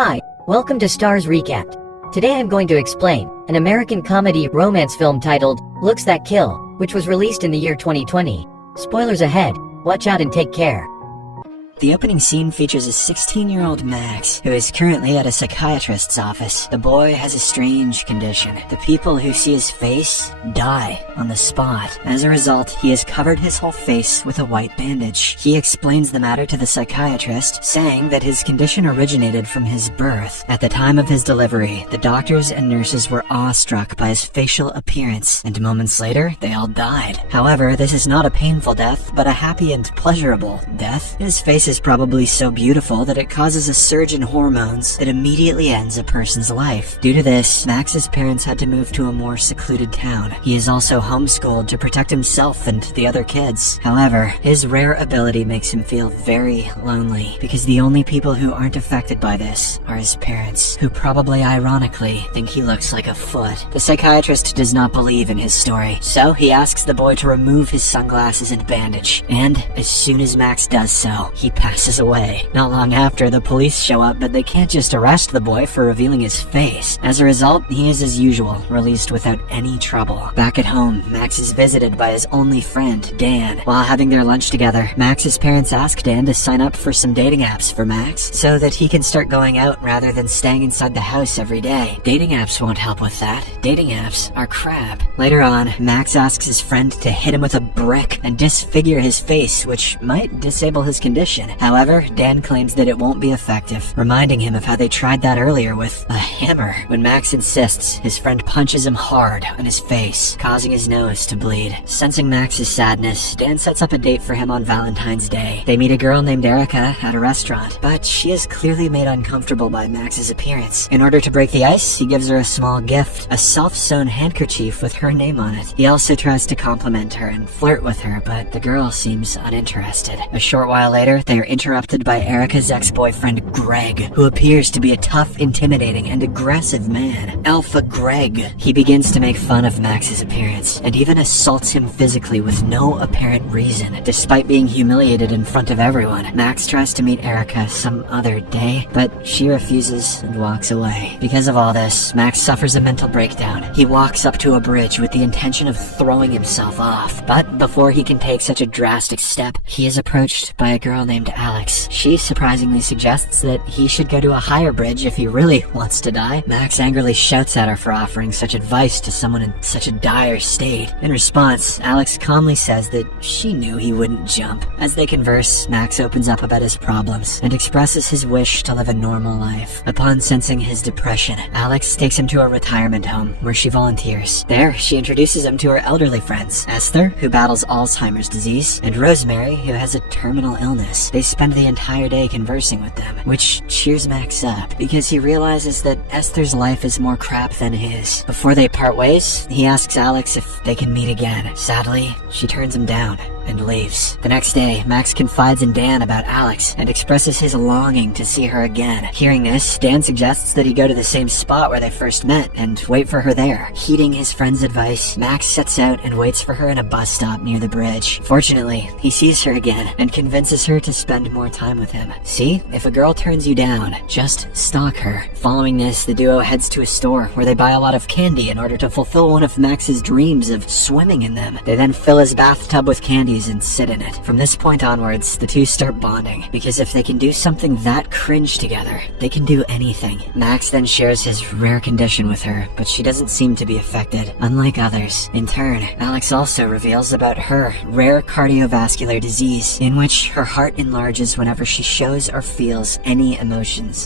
Hi, welcome to Starz Recap. Today I'm going to explain an American comedy romance film titled Looks That Kill, which was released in the year 2020. Spoilers ahead, watch out and take care. The opening scene features a 16-year-old Max, who is currently at a psychiatrist's office. The boy has a strange condition. The people who see his face die on the spot. As a result, he has covered his whole face with a white bandage. He explains the matter to the psychiatrist, saying that his condition originated from his birth. At the time of his delivery, the doctors and nurses were awestruck by his facial appearance, and moments later, they all died. However, this is not a painful death, but a happy and pleasurable death. His face is probably so beautiful that it causes a surge in hormones that immediately ends a person's life. Due to this, Max's parents had to move to a more secluded town. He is also homeschooled to protect himself and the other kids. However, his rare ability makes him feel very lonely, because the only people who aren't affected by this are his parents, who probably ironically think he looks like a foot. The psychiatrist does not believe in his story, so he asks the boy to remove his sunglasses and bandage, and as soon as Max does so, he passes away. Not long after, the police show up, but they can't just arrest the boy for revealing his face. As a result, he is as usual, released without any trouble. Back at home, Max is visited by his only friend, Dan. While having their lunch together, Max's parents ask Dan to sign up for some dating apps for Max, so that he can start going out rather than staying inside the house every day. Dating apps won't help with that. Dating apps are crap. Later on, Max asks his friend to hit him with a brick and disfigure his face, which might disable his condition. However, Dan claims that it won't be effective, reminding him of how they tried that earlier with a hammer. When Max insists, his friend punches him hard on his face, causing his nose to bleed. Sensing Max's sadness, Dan sets up a date for him on Valentine's Day. They meet a girl named Erica at a restaurant, but she is clearly made uncomfortable by Max's appearance. In order to break the ice, he gives her a small gift, a self-sewn handkerchief with her name on it. He also tries to compliment her and flirt with her, but the girl seems uninterested. A short while later, they are interrupted by Erica's ex-boyfriend Greg, who appears to be a tough, intimidating, and aggressive man. Alpha Greg. He begins to make fun of Max's appearance, and even assaults him physically with no apparent reason. Despite being humiliated in front of everyone, Max tries to meet Erica some other day, but she refuses and walks away. Because of all this, Max suffers a mental breakdown. He walks up to a bridge with the intention of throwing himself off, but before he can take such a drastic step, he is approached by a girl named Alex. She surprisingly suggests that he should go to a higher bridge if he really wants to die. Max angrily shouts at her for offering such advice to someone in such a dire state. In response, Alex calmly says that she knew he wouldn't jump. As they converse, Max opens up about his problems and expresses his wish to live a normal life. Upon sensing his depression, Alex takes him to a retirement home where she volunteers. There, she introduces him to her elderly friends, Esther, who battles Alzheimer's disease, and Rosemary, who has a terminal illness. They spend the entire day conversing with them, which cheers Max up, because he realizes that Esther's life is more crap than his. Before they part ways, he asks Alex if they can meet again. Sadly, she turns him down and leaves. The next day, Max confides in Dan about Alex and expresses his longing to see her again. Hearing this, Dan suggests that he go to the same spot where they first met and wait for her there. Heeding his friend's advice, Max sets out and waits for her in a bus stop near the bridge. Fortunately, he sees her again and convinces her to spend more time with him. See, if a girl turns you down, just stalk her. Following this, the duo heads to a store where they buy a lot of candy in order to fulfill one of Max's dreams of swimming in them. They then fill his bathtub with candies and sit in it. From this point onwards, the two start bonding, because if they can do something that cringe together, they can do anything. Max then shares his rare condition with her, but she doesn't seem to be affected, unlike others. In turn, Alex also reveals about her rare cardiovascular disease, in which her heart enlarges whenever she shows or feels any emotions.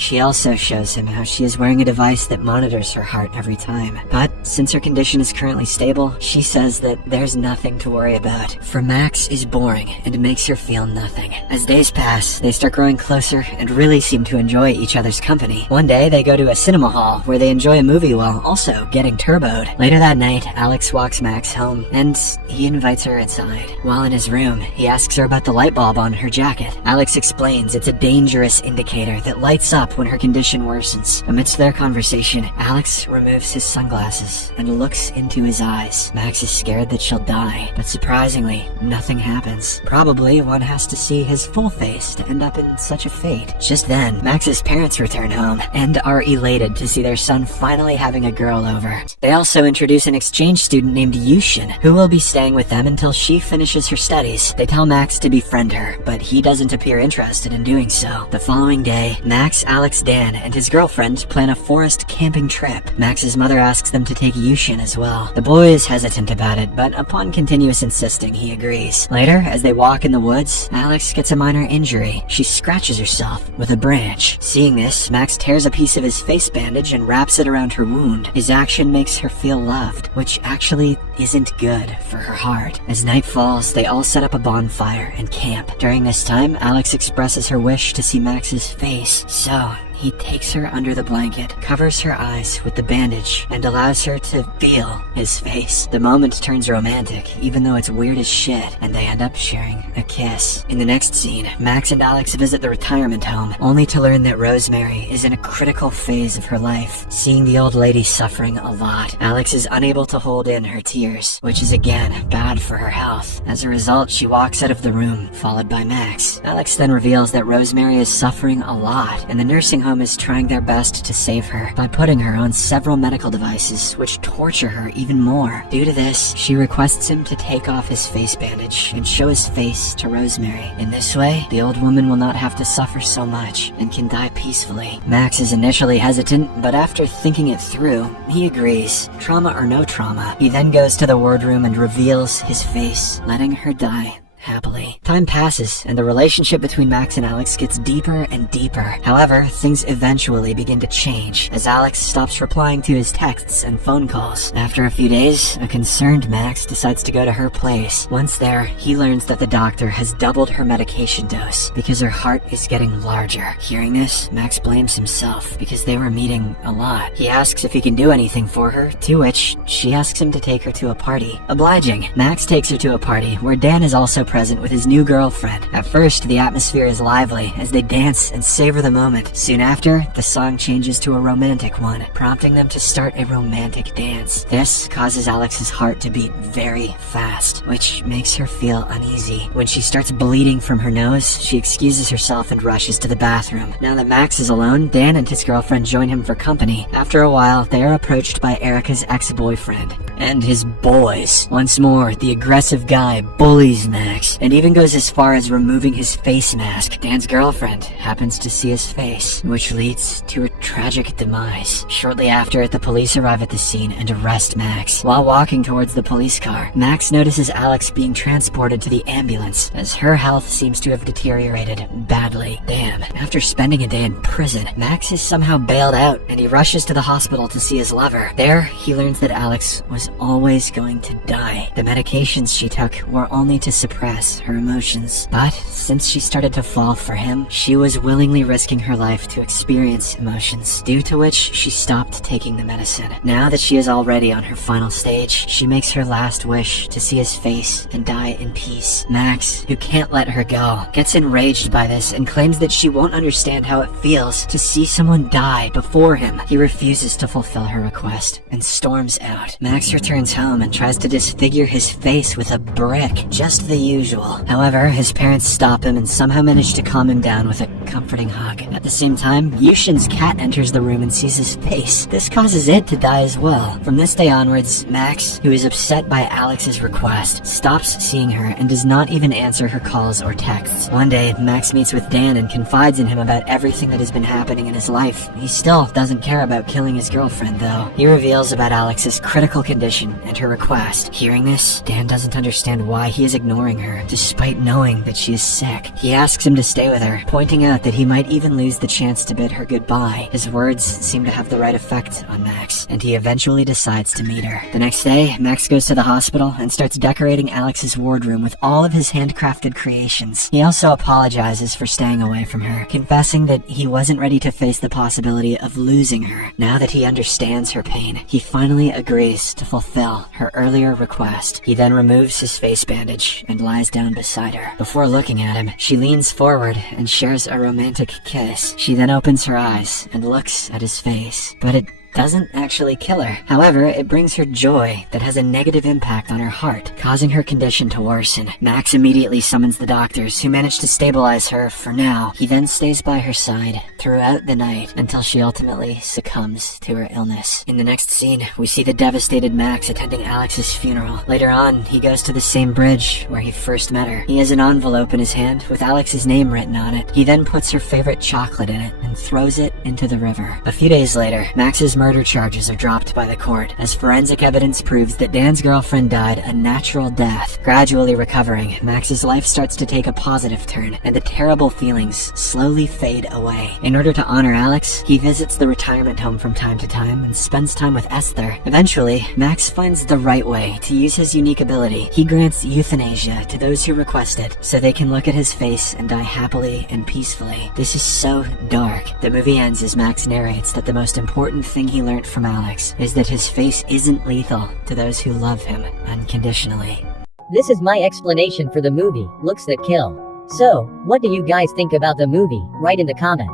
She also shows him how she is wearing a device that monitors her heart every time. But since her condition is currently stable, she says that there's nothing to worry about. For Max is boring and makes her feel nothing. As days pass, they start growing closer and really seem to enjoy each other's company. One day, they go to a cinema hall where they enjoy a movie while also getting turboed. Later that night, Alex walks Max home and he invites her inside. While in his room, he asks her about the the light bulb on her jacket. Alex explains it's a dangerous indicator that lights up when her condition worsens. Amidst their conversation, Alex removes his sunglasses and looks into his eyes. Max is scared that she'll die, but surprisingly, nothing happens. Probably one has to see his full face to end up in such a fate. Just then, Max's parents return home and are elated to see their son finally having a girl over. They also introduce an exchange student named Yushin, who will be staying with them until she finishes her studies. They tell Max to befriend her, but he doesn't appear interested in doing so. The following day, Max, Alex, Dan, and his girlfriend plan a forest camping trip. Max's mother asks them to take Yushin as well. The boy is hesitant about it, but upon continuous insisting, he agrees. Later, as they walk in the woods, Alex gets a minor injury. She scratches herself with a branch. Seeing this, Max tears a piece of his face bandage and wraps it around her wound. His action makes her feel loved, which actually isn't good for her heart. As night falls, they all set up a bonfire and camp. During this time, Alex expresses her wish to see Max's face, so he takes her under the blanket, covers her eyes with the bandage, and allows her to feel his face. The moment turns romantic, even though it's weird as shit, and they end up sharing a kiss. In the next scene, Max and Alex visit the retirement home, only to learn that Rosemary is in a critical phase of her life. Seeing the old lady suffering a lot, Alex is unable to hold in her tears, which is again bad for her health. As a result, she walks out of the room, followed by Max. Alex then reveals that Rosemary is suffering a lot, and the nursing home is trying their best to save her by putting her on several medical devices which torture her even more. Due to this, she requests him to take off his face bandage and show his face to Rosemary. In this way, the old woman will not have to suffer so much and can die peacefully. Max is initially hesitant, but after thinking it through, he agrees. Trauma or no trauma, he then goes to the wardroom and reveals his face, letting her die happily. Time passes, and the relationship between Max and Alex gets deeper and deeper. However, things eventually begin to change, as Alex stops replying to his texts and phone calls. After a few days, a concerned Max decides to go to her place. Once there, he learns that the doctor has doubled her medication dose because her heart is getting larger. Hearing this, Max blames himself because they were meeting a lot. He asks if he can do anything for her, to which she asks him to take her to a party. Obliging, Max takes her to a party where Dan is also present with his new girlfriend. At first, the atmosphere is lively as they dance and savor the moment. Soon after, the song changes to a romantic one, prompting them to start a romantic dance. This causes Alex's heart to beat very fast, which makes her feel uneasy. When she starts bleeding from her nose, she excuses herself and rushes to the bathroom. Now that Max is alone, Dan and his girlfriend join him for company. After a while, they are approached by Erica's ex-boyfriend and his boys. Once more, the aggressive guy bullies Max and even goes as far as removing his face mask. Dan's girlfriend happens to see his face, which leads to a tragic demise. Shortly after, the police arrive at the scene and arrest Max. While walking towards the police car, Max notices Alex being transported to the ambulance, as her health seems to have deteriorated badly. Damn. After spending a day in prison, Max is somehow bailed out, and he rushes to the hospital to see his lover. There, he learns that Alex was always going to die. The medications she took were only to suppress her emotions, but since she started to fall for him, she was willingly risking her life to experience emotions, due to which she stopped taking the medicine. Now that she is already on her final stage, she makes her last wish to see his face and die in peace. Max, who can't let her go, gets enraged by this and claims that she won't understand how it feels to see someone die before him. He refuses to fulfill her request and storms out. Max returns home and tries to disfigure his face with a brick, just the usual. However, his parents stop him and somehow manage to calm him down with a comforting hug. At the same time, Yushin's cat enters the room and sees his face. This causes it to die as well. From this day onwards, Max, who is upset by Alex's request, stops seeing her and does not even answer her calls or texts. One day, Max meets with Dan and confides in him about everything that has been happening in his life. He still doesn't care about killing his girlfriend, though. He reveals about Alex's critical condition and her request. Hearing this, Dan doesn't understand why he is ignoring her, despite knowing that she is sick. He asks him to stay with her, pointing out thought that he might even lose the chance to bid her goodbye. His words seem to have the right effect on Max, and he eventually decides to meet her. The next day, Max goes to the hospital and starts decorating Alex's wardroom with all of his handcrafted creations. He also apologizes for staying away from her, confessing that he wasn't ready to face the possibility of losing her. Now that he understands her pain, he finally agrees to fulfill her earlier request. He then removes his face bandage and lies down beside her. Before looking at him, she leans forward and shares a romantic kiss. She then opens her eyes and looks at his face, but it doesn't actually kill her. However, it brings her joy that has a negative impact on her heart, causing her condition to worsen. Max immediately summons the doctors, who manage to stabilize her for now. He then stays by her side throughout the night until she ultimately succumbs to her illness. In the next scene, we see the devastated Max attending Alex's funeral. Later on, he goes to the same bridge where he first met her. He has an envelope in his hand with Alex's name written on it. He then puts her favorite chocolate in it and throws it into the river. A few days later, Max's murder charges are dropped by the court, as forensic evidence proves that Dan's girlfriend died a natural death. Gradually recovering, Max's life starts to take a positive turn, and the terrible feelings slowly fade away. In order to honor Alex, he visits the retirement home from time to time and spends time with Esther. Eventually, Max finds the right way to use his unique ability. He grants euthanasia to those who request it, so they can look at his face and die happily and peacefully. This is so dark. The movie ends as Max narrates that the most important thing he learned from Alex is that his face isn't lethal to those who love him unconditionally. This is my explanation for the movie, Looks That Kill. So, what do you guys think about the movie? Write in the comment.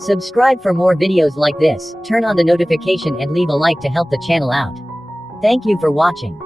Subscribe for more videos like this, turn on the notification and leave a like to help the channel out. Thank you for watching.